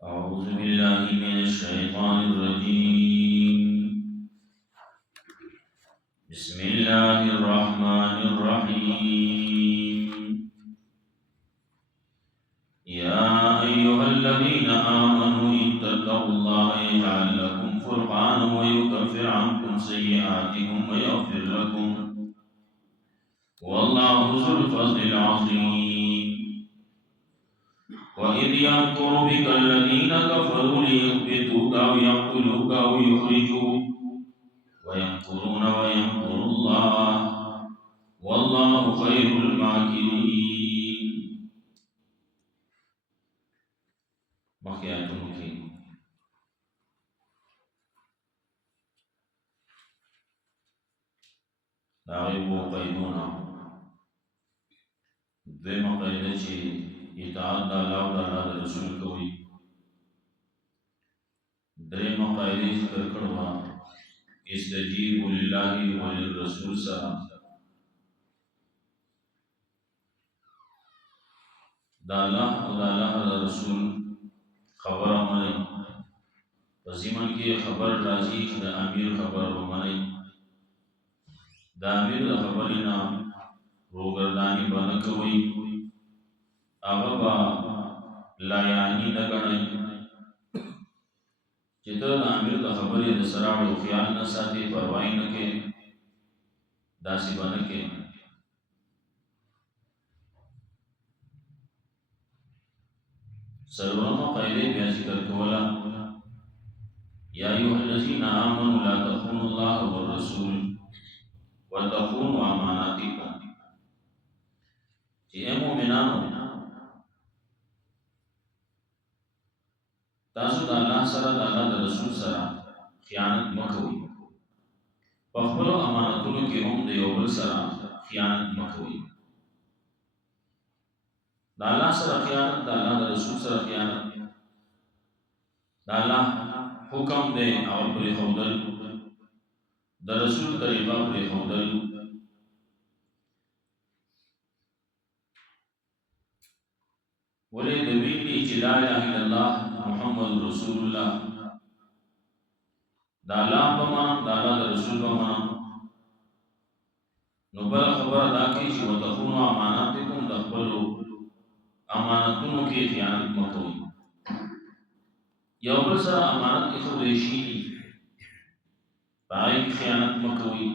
أعوذ بالله من الشيطان الرجيم. بسم الله الرحمن الرحيم. يا أيها الذين آمنوا اتقوا الله يجعل لكم فرقانا ويكفر عنكم سيئاتكم ويغفر لكم والله ذو الفضل العظيم. وإذ يمكر بك الذين كفروا ليثبتوك أو يقتلوك أو يخرجوك ويمكرون ويمكر الله والله خير الماكرين. مخياتهم کی داغی وہ قیدونا دویم قیده چی اطاعت دا اللہ و دا اللہ دا رسول کوئی دریم قیده ذکر کروا استجیبوا للہ وللرسول سلام دا اللہ و دا اللہ دا رسول خبر منی پزیمن کی خبر راضی دا امیر خبر منی دا امیر دا خبرینا روگردانی بنکوئی آغا با لایانی نگنی چطر دا امیر دا خبری دا سراڑ و خیال نساتی پروائی نکے داسی بنکے سرورما قیدے بیا ذکر کولا یا ایوہ الذین آمنوا لا تخونوا اللہ والرسول وتخونوا اماناتکم چی اے مومنانو تاسو دا اللہ سره دا اللہ دا رسول سره خیانت مکوئی پخبلو امانتونو کی هم دا یو بل سره خیانت مکوئی دا اللہ سره خیانت دا اللہ دا رسول سره خیانت دا اللہ حکم دے اور پری خودل دا رسول طریقہ پری خودل ولی دویلی چی لا الہ الا اللہ محمد رسول اللہ دا اللہ بمانم دا اللہ دا رسول بمانم نو بل خبر ادا کی چی وتخونو اماناتکم دخبلو امانتونو کی خیانت مکوئی یو بل سره امانت اخوریشی باقی کی خیانت مکوئی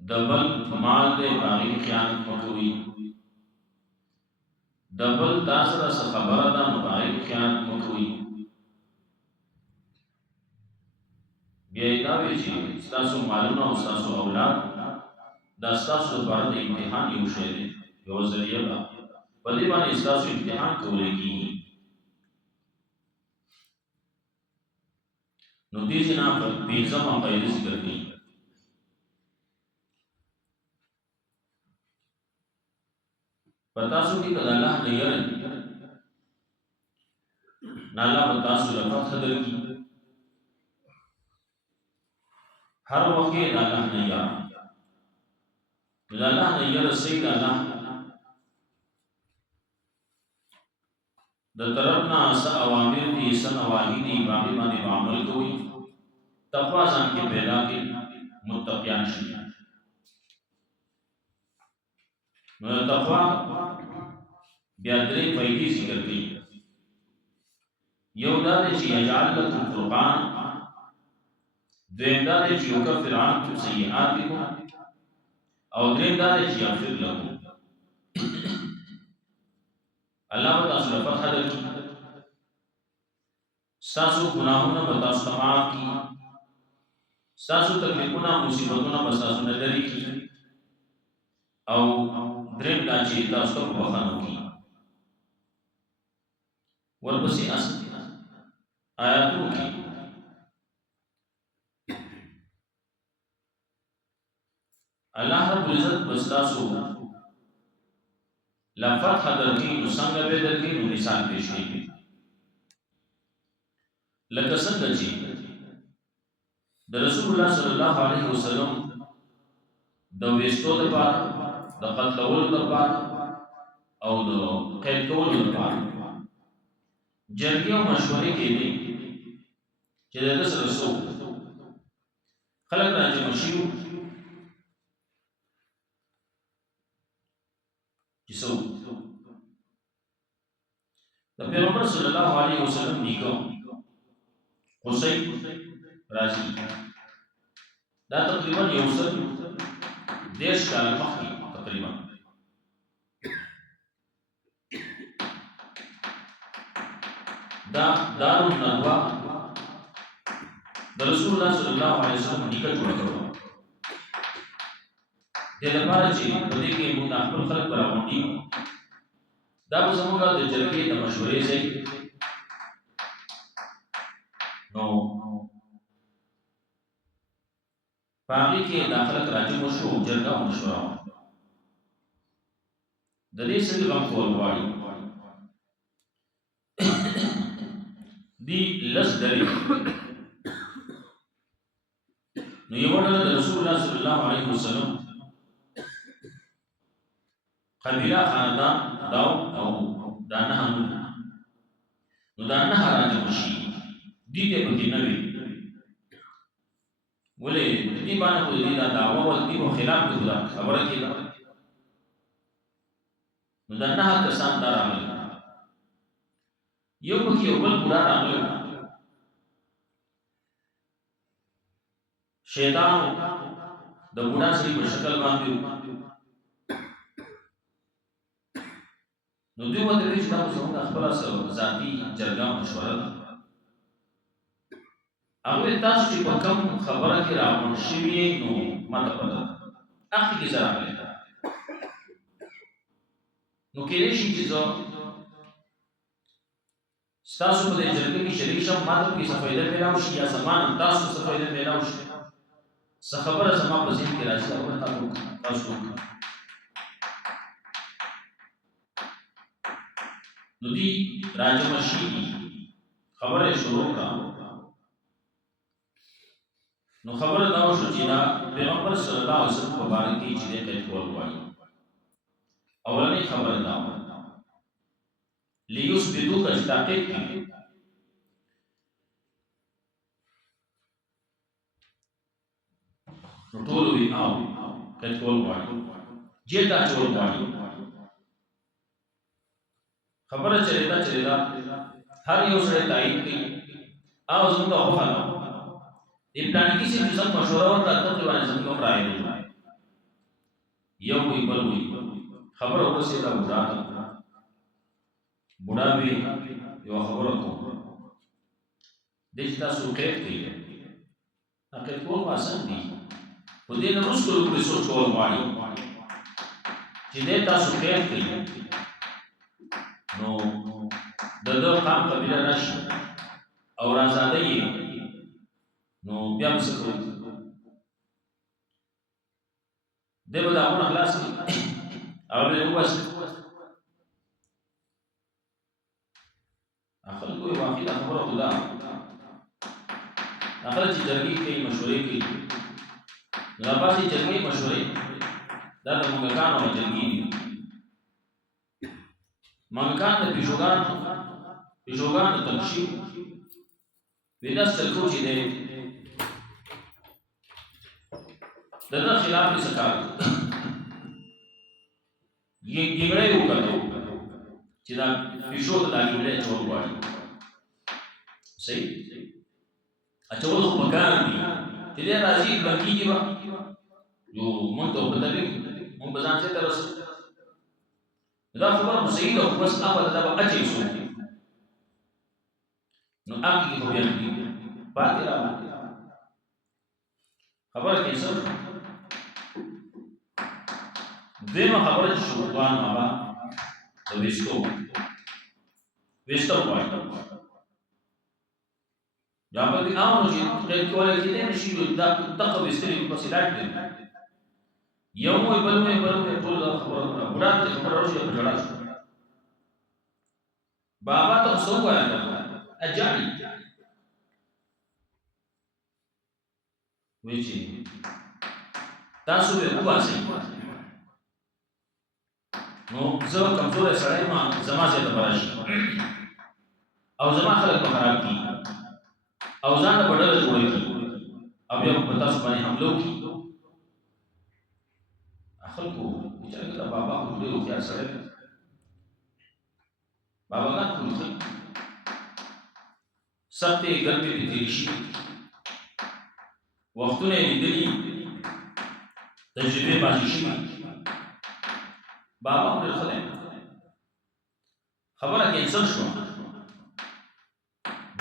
دبل مال دے باقی کی خیانت مکوئی دبل تاثر سے خبر دا باقی کی خیانت مکوئی بیایدہ بیچی ستاسو معلومہ و ستاسو اولاد دا ستاسو بارد امتحان یو شہدے یو ذریعہ با بدی بانی ستاسو امتحان کولے کی نو دیجنا پر پیزم قید ذکر کی پتاسو کی قد اللہ نیرن نالا پتاسو لفت حدر کی ہر وقت اللہ نیرن اللہ نیرن سید اللہ در طرفنا سا اوامر دی سن نواہی دی باقی مانی عمل کوئی تقوی زن کے پیدا کے متقیان شدید تقوی بیادری فیدی ذکر کی یو دا دے چی یجعل لکم فرقان دویم دا دے چی یکفر عنکم سیئاتکم او دریم دا دے چی یغفر لکم اللہ بتاسو لفتح در کی ستاسو گناہونا بتاسو تمام کی ستاسو تکلیفونا مصیبتونا بتاسو ندری کی او درم دا چی تاسو کو بخانو کی ورپسی آیاتوں کی اللہ رب العزت بستاسو لفتح در کی نسنگ بے در کی نسان پیش نہیں لکسنگ چی در رسول اللہ صلی اللہ علیہ وسلم دا ویستو در پار دا قتل اول در پار او دا قید کول در پار جرګې او مشورې کېدې چې د ده سره څه خلک راجمع شي چې څه د پیغمبر صلی الله علیه وسلم نیکه قصي راځي دا تقریبا یو څه دیش کال مخکې تقریبا دا دارالندوا د رسول الله صلی الله علیه وسلم نیکه جوړ کړو د لپاره چې په دې کې موږ خپل خلک راغونډي دا به زموږ د جرګې د مشورې ځای نو په هغې کې دا خلک راجمع شو جرګه او مشوره د دې سړي غم کول غواړي دي لس ډلې نو یوه ډله د رسول الله صلی الله علیه وسلم قبیله خاندان داو او دا نهه نو دا نهه راجمع شي دي ته پکې نه وي ولې دې باندې خو دې دا دعوه ول دې په خلاف کې دا خبره کېده نو دا نهه کسان دا راغلي یو پکې یو بل بوډا راغلی شیطان د بوډا سړي په شکل باندې نو دوی ورته ویل چې دا زموږ خپله ذاتي جرګه مشوره ده هغوی تاسو چې په کوم خبره کې راغونډ شوي یې نو ماته پته ده هغې کې زه راغلی نو کېدای شي چې زه ستاسو په دې جرګه کې شریک شم ماته پکې څه فایده میلاو شي یا زما نه تاسو څه فایده میلاو شي څه خبره زما په ذهن کې راځي هغه تاسو وکړئ نو دی راجمع شي خبره شروع کړه نو خبره دا وشوه چې دا پیغمبر صلی الله علیه وسلم په باره کې چې دی قید کول غواړي اولنۍ خبره دا وه لیثبتوک چې تحقیق کړي نو ټول وی او قید کول غواړي جیل ته اچول غواړي خبره چلیدا هر یو سره تایید کوي او زموږ خو خلک د پلانکی سي چې څنګه مشوره ورته تقریبا زموږ راي دی یو وی بل وی خبره ورسېده بوډا وی یو خبره کوم د چې تاسو قید کوي قید کول آسان دي خو دې نه وروسته پرې سوچ کول غواړي چې دې تاسو قید کوي نو د ده قام قبیله راشي او رازاده یې نو بیا به څه کوو دی به داغونه خلاص کړي هغه به یې وباسي خلکو یې واقعي دا خبره خو ده دا خلک چې جرګې کوي مشورې کوي نو دا بعضې جرګې مشورې دا د موږکانو جرګې دي موږکان د پیشوګانو تنشي وی داس چلکو چې دی د ده خلاف یې څه کار ګېګړی یې وکتو چې دا پیشو ته دا ګېګړی اچول غواړي صحیح اچول خو پکار دي چې دی راځي کلکېږي به یو مونږ ته وپته وي مونږ به ځان چېرته رسو دا خبره خو صحیح ده خو بس هغه دا به اچوي څوک نو هغې کې خو بیا پاتې راغله خبره کې څه دویمه خبره چې شوګان هغه د ویسټو غواړي یا به دې عامو چې قید کولی کېدی نه شي دا دغه ویسټلې پسې لاړ کړي یو مو بل مو ټول دا خبره بوډا ته خبره ورشي په ژړا شو بابا ته څه ووایه اجاړي وایي چې تاسو به وباسئ نو زه کمزوری سړی یم زما ځای ته به راشي او زما خلک په خراب کی او ځان له بدل جوړ کی او بیا په تاسو باندې حمله وکړي خلکو چې دا بابا خو ډېر هوښیار سړی دی باباګان خو ښه سختې ګرمې پرې تېرې شوي وختونه یې لیدلي تجربې بازي شوي بابا هم ډېر ښه دی خبره کینسل شوه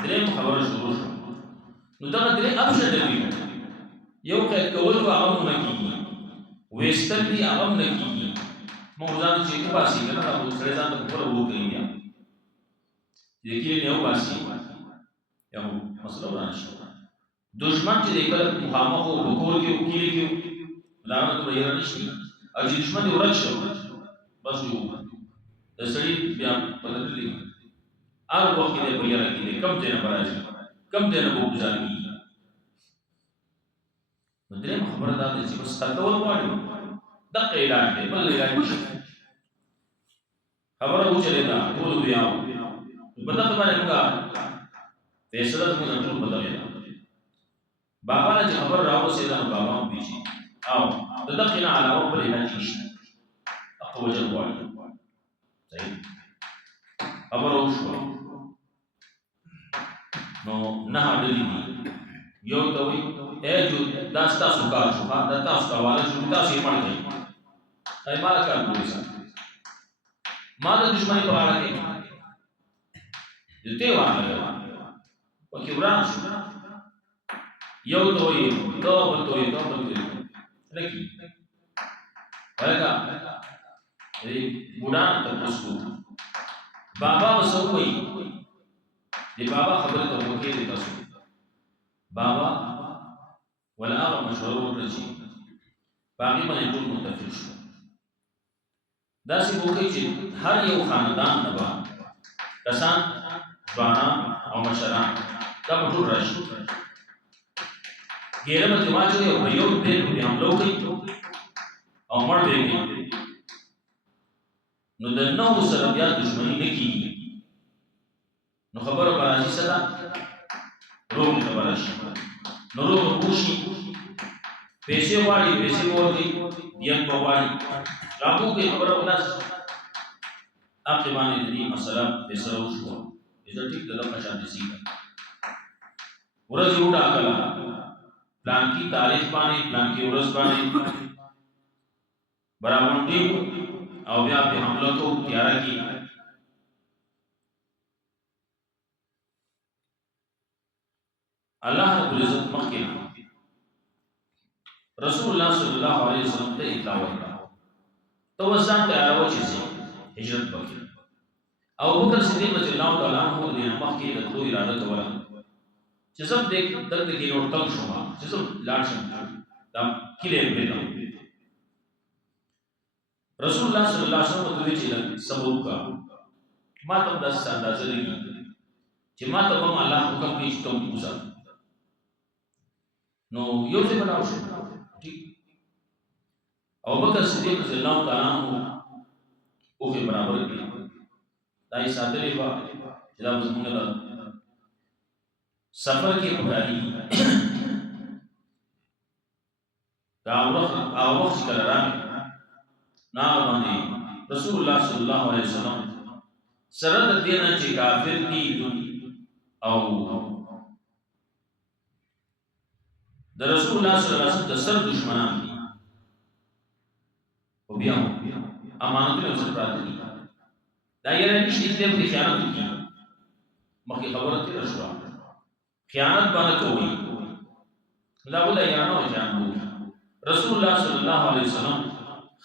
درېیم خبره شروع شوه نو دغه درې اپشن لري یو قید کول به هغه هم نه کېږي ویستل دي هغه هم نه کېږي موږ ځان چې وباسي که نه دا به سړی ځان ته خپله وکړي بیا چې د کلي نه وباسي یا خو مسله ورانه شي دشمن چې دی کله مخامخ و په کور کې و کلي کې و د هغه دومره یره نه شي او چې دشمن دې ورک شو بس یو د سړي بیا بدلېږي هر وخت کې دی په یره کې دی کم ځای نه به راځي کم ځای نه به وګزارېږي نو درېیمه خبره دا ده چې بس تکول غواړي دقه علاج دی بل علاج نشته خبره وچلېده ټولو ویاو په دغه باندې موږ فیصله زموږ نه ټول بدلېده بابا نه چې خبر راورسېده نو بابا هم پیچي او د دقې نه علاوه بل علاج نشته دقه وجه غواړي صحیح خبره وشوه نو نه ډلې دي یو ته وایي ای جو دا ستاسو کار شو دا تاسو ته حواله شو تاسو یې مړ کړئ ای ما له کار پورې سره ما د دشمني په اړه کې د دې وانه وکي وران شو یو ته وایي دا بل ته وایي دا بل ته وایي لکه هغه دې ګډان ته پوسو بابا وسوي دې بابا خبره ته وکړي دې تاسو بابا ولا هغه مشوره وکړي چې باقي باندې ټول متفق شو داسې وکړي چې هر یو خاندان نه به کسان ځوانان او مشران دا به ټول راشي ګیره به ترې واچوي او په یو پرې پرې حمله وکړي او مړ به یې کړي نو د نهو سره بیا دښمني نه کېږي نو خبره به راځي څه ده روغ خبره شي نو روغ وشي پیسې غواړي پیسې به ورکړي دین به غواړي راغو کې خبره ولاس هغې باندې د دې مسله فیصله وشوه چې ټیک ده دغه شانتې سیږه ورځ یې وټاکله پلانکي تاریخ باندې پلانکي ورځ باندې براغونډي او بیا په حمله کوو تیاره کې الله رب العزت مخکې رسول الله صلی الله علیه وسلم ته اطلاع ورکړه ته اوس ځان تیاروه چې ځې هجرت وکړې ابوبکر صدیق رضی الله تعالی عنہ د دې مخکې د تلو اراده کوله چې زه دلته کې نور تنګ شوم چې زه لاړ شم دا کلي پرېږدم رسول الله صلی الله علیه وسلم ته ویل چې صبر وکړه ما ته داسې اندازه لګي چې ما ته هم الله حکم کوي چې ته ووځه نو یو ځای به لاړ شو ټیک ابوبکر صدیق رضی الله تعالی عنہ اوښې برابر کړي دا یې ساتلې وه چې دا به زموږ د سفر کې پکاري دا هغه وخت چې کله راغی نا باندې رسول الله صلی الله علیه وسلم سره د دې نه چې کافر دي او د رسول الله صلی الله علیه وسلم د سر دشمنان دي او بیا امانتونه سره پراته دي دا یې نشي چې په خیانت کوي مخکې خبره تیر شوه خیانت باندې کوي لا ولا یانو جانو رسول الله صلی الله علیه وسلم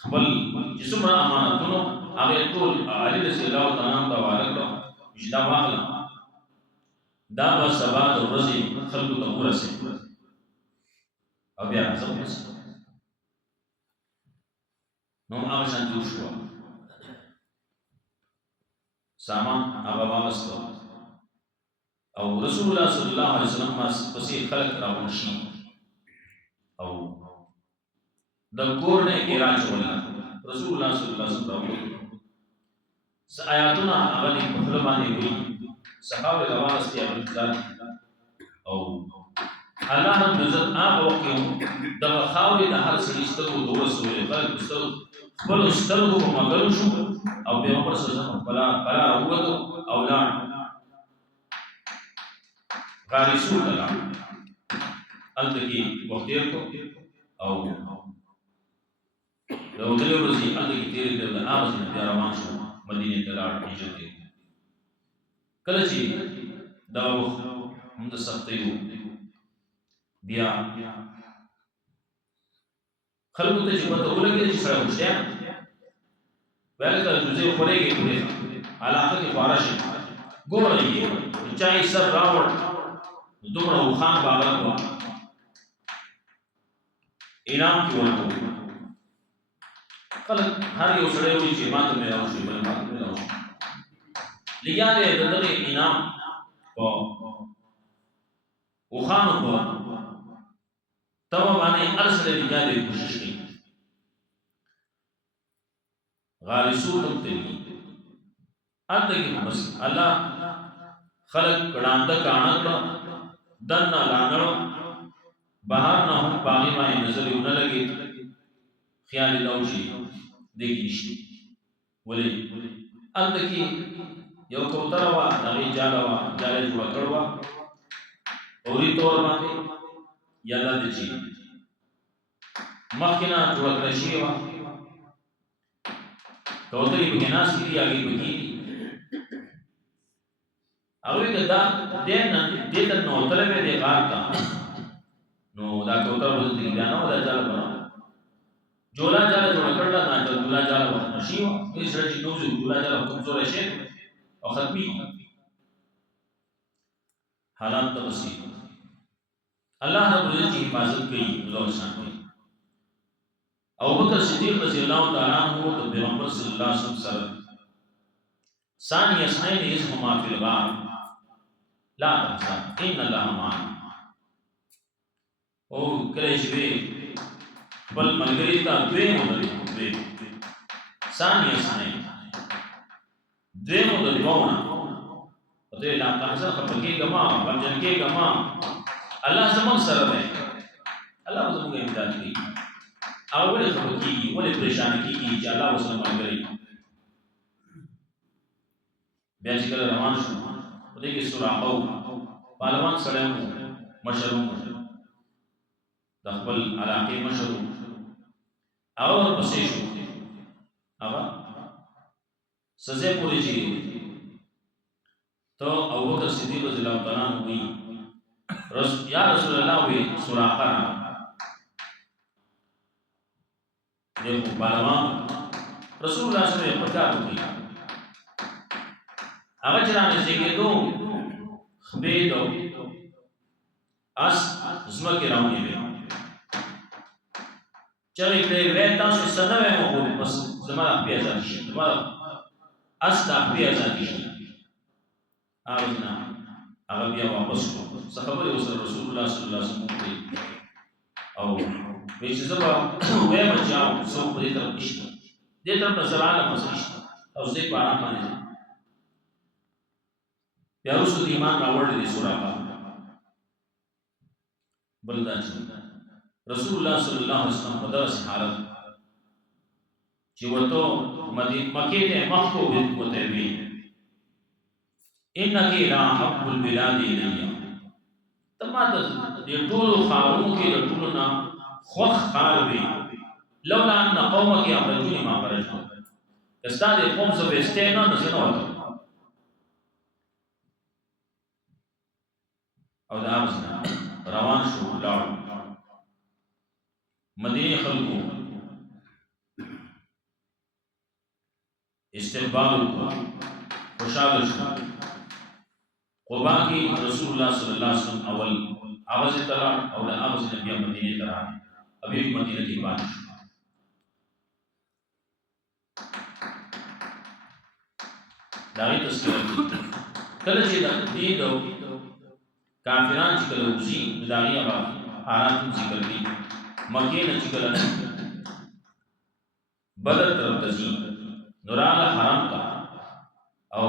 خپل جسمه امانتونو هغه ټول علي رضی الله تعالی عنہ ته ورکړو چې دا واغله دا به سبا د ورځې خلکو ته ورسې او بیا څه نو هغه شان جوړ شو سامان هغه واغستو او رسول الله صلی الله علیه وسلم پسې خلق راوړل شي او د کور نه کې راځول رسول الله صلی الله علیه وسلم س آیاتونه هغه په خپل باندې وي صحابه روان استي ابن او الله رب عزت هغه وخت کې د خاورې د هر څه سترګو د ورسولې خلک خپل سترګو په مګر شو او پیغمبر صلی الله علیه وسلم بلا وګتو او لاړ غاری شو تلا الته کې وخت یې کو او لو دلو ورځې الته کې تیرې د هغه څه بیا روان شو مدینه ته لاړ هجرت کله چې دا وخت هم د سختۍ بیا خلکو ته چې پته ولګېده چې سړی هوښیار ویل کله جوزې خورېږي پورې علاقه کې خواره شي ګوره یې چا یې سر راوړ دومره اوښان باغک وه انعام کې ورکړو خلک هر یو سړی وایي چې ما ته میلاو شي بل ما ته میلاو شي لګیا دی د دغې انعام په اوښانو په تمه باندې هر سړی لګیا دی کوشش کوي غارسو تم تلي هلته کې بس الله خلک کړانده کاڼه دننه لاندړو بهر نه هم په هغې باندې نظر یې ونه لګېد خیال یې دا وشي دی کې نشته ولې هلته کې یو کوتره وه د هغې جاله وه جاله یې جوړه کړې وه فوري طور باندې یا دا د چې مخکې نه جوړه کړه شوې وه کوترې پکې ناستې دي هغې پکې دي هغوی که دا دې ته ننوتلی وی دې غار ته نو دا کوتره به دلته کې بیا نه وه دا جاله به نه وه جولا جاله جوړه کړله دا جولا جاله ختمه شوې وه هېڅ سړی چې نوځي جولا جاله کمزوری شوی او ختمېږي حالات دغسې الله رب العزت کی حفاظت کی اللہ شان کی ابوبکر صدیق رضی اللہ تعالی عنہ تو پیغمبر صلی اللہ علیہ وسلم سره ثانی اثنین اسمهما فی الغار لا تحزن ان الله معنا او کله چې بل ملګری ته دوی مونږ ثانی اثنین دوی مونږ دوونه او ته لا تحزن خپګي ګما بمجن کې ګما الله زموږ سره دی الله زموږ امداد کوي او ولې خفه کېږي ولې پریشانه کېږي چې الله ورسره ملګری بیا چې کله روان شو په دې کې سراقه و پهلوان سړی و مشر و د خپل علاقې مشر و هغه ورپسې شو هغه څه ځای پورې چې ته ابوبکر صدیق رضی الله تعالی عنہ وایي یا رسول اللہ وی سراقہ دیکھو پہلوان رسول اللہ صلی اللہ علیہ وسلم پتکار ہوئی اگر چرانے سے کہ دو خبید و اس زمکی راؤنی بے چرے کلے ویتا سو سنوے مہوری بس زمارا اپی ازادی شد زمارا اس دا اپی ازادی شد آغازنا هغه بیا واپس شو څه خبرې وسره رسول الله صلی الله علیه وسلم کوي او وی چې زه به وایم چې څوک په دې طرف نشته دې طرف نظر عالم نشته او زه په آرام باندې ځم بیا وروسته د ایمان راوړلی دی سراقه بل دا چې رسول الله صلی الله علیه وسلم په دغسې حالت چې ورته مکې ته مخ کو ورته وی انك لا حب البلاد الي تما دې ټول خارونو کې د ټولو نه خوښ خار وي لولا ان قومك يخرجون ما خرجوا کستا دې قوم څه وسته نه نسنو او دا روان شو لاړ مدینه خلکو استقبال کو خوشاله شو قبا کی رسول اللہ صلی اللہ علیہ وسلم اول آواز ترا اور آواز نبی مدینے ترا ابھی مدینہ کی بات داغی تذکرہ کی کله چې د دې د کافران چې کله وزي داغی هغه حالات ذکر کړي مکې نه چې کله بدر طرف ته ځي نورانه حرام کا او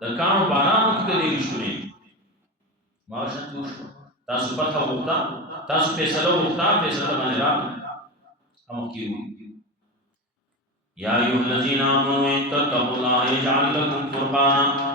da kanu baranu ki de rishune maashan tush tasu fatha hokta tasu faisala hokta faisala banira am kiyu ya ayyuhallazina amanu in tattaqullaha yaj'al lakum furqana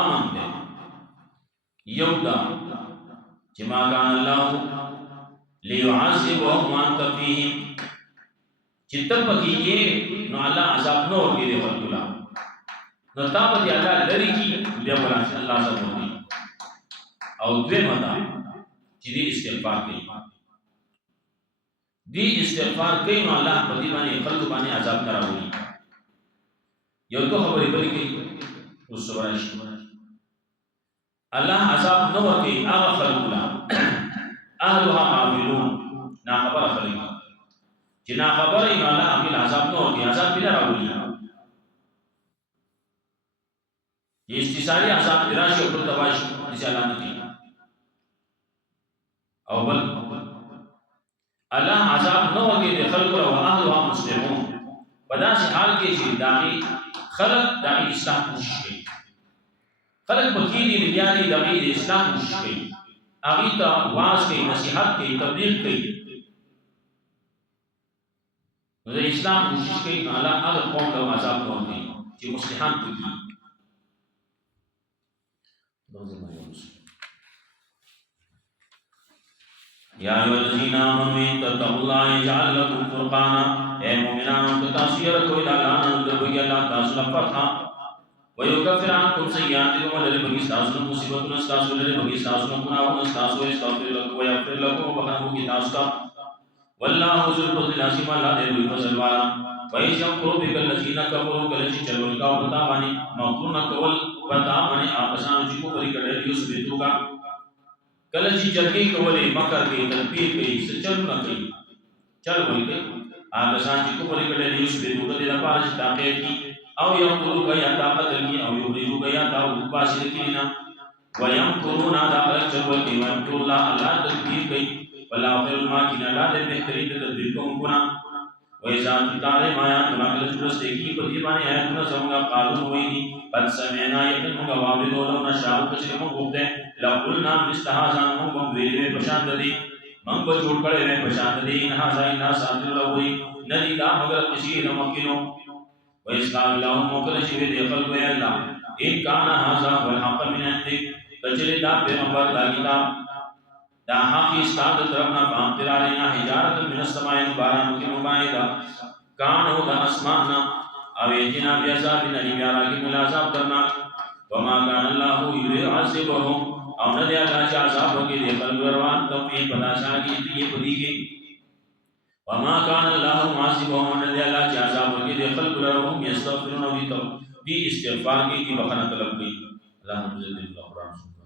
امن دے یو دا چې ما کان الله ليعذبهم وانت فيهم چې تب کېږي نو الله عذاب نو ورکړي دی خلکو لا نو تاسو دې الله لري کی بیا ولا الله عذاب ورکړي او دوی مدا چې دې استغفار کوي دې استغفار کوي نو الله په دې باندې خلکو باندې عذاب نه راوړي یو تو خبرې بلې کوي اوس ورشي الله عذاب نو ورکړي هغه خلکو لا اهلها غافلون نا خبر خلک چې نا خبره یې الله هغه عذاب نو ورکړي عذاب نه راوړي یہ استثاری عذاب دراشی اور تباشی اسے اللہ نے کیا اول اللہ عذاب نہ ہوگی دے خلق رو اہلها مسلمون بدا سے حال کے چیز داغی خلق داغی اسلام کوشش گئی خلق بکیلی لیالی داغی اسلام کوشش گئی آغی تا واز گئی نصیحت گئی تبلیغ گئی اسلام کوشش گئی اللہ اگر قوم لو عذاب نہ ہوگی جو مسلحان کو کی یا ایھا الذین آمنوا اتقوا اللہ یجعل لکم فرقانا اے مومنانو تاسیر کو اللہ اندر بگی اللہ تاسو فتحا ویکفر عنکم سیئاتکم وللبگی تاسو مصیبتون تاسو للبگی تاسو گناہوں تاسو استغفر لکم ویغفر لکم وبخنو کی تاسو واللہ ذو الفضل العظیم اللہ دے لوی فضل والا وَإِذْ يَمْكُرُ بِكَ الَّذِينَ كَفَرُوا کلچ چلول کا پتا بانی مکرون کول پتا بانی آپسان چې کو پری کړه یوسبتو کا کلچ جرګي کولې مکر کې تدبیر کې سچل نه کوي چل ولکه آپسان چې کو پری کړه یوسبتو کا د لپاره چې تاقید کی او یمکرو گیا طاقت کی او یمکرو گیا تا پاسې کینا ويمكرون دا چلول کې ويمکر الله الله تدبیر کوي ولا خير ما کینا الله دې بهترین تدبیر کوونکو وَإِذَا تُتْلَى عَلَيْهِمْ آيَاتُنَا كَلَّ چُرَسْتَيْكِي پَدِيبَانِ آيَاتُنَا سَمُنَا قَالُوا وَيْنِي قَدْ سَمِعْنَا يَقِنْ مُغَوَابِدُ لَوْ نَشَاءُ كَچْرِ مُغُبْدَ لَقُلْنَا مِثْلَ هَذَا مُغَمْ وِيلِوِ پشانددي من بجوڑ کڑے میں پشانددي إِنْ هَذَا إِلَّا أَسَاطِيرُ الْأَوَّلِينَ ندی دا مگر کسی نمکینو وَإِذْ قَالَ اللَّهُ مُوكَلَ شِوِ دے خلق وَيَ اللَّهِ إِنْ كَانَ هَذَا هُوَ الْحَقَّ مِنْ عِنْدِكَ کچری دا پیغمبر دا کتاب دا حق استاد طرفنا فام ترا لینا حجارت من السماء باران کی مباہدہ کانو دا اسمانا او ایتنا بیعذاب نلی بیارا کی ملازاب کرنا وما کان اللہ یعذبهم او ندی اللہ چا عذاب ہوگی دے قلب روان توفیق پتاشا کی اتنی پدی کی وما کان اللہ معذبهم ندی اللہ چا عذاب ہوگی دے قلب روان یستغفرون دی استغفار کی بخنا طلب کی اللہ حمد اللہ قرآن سننا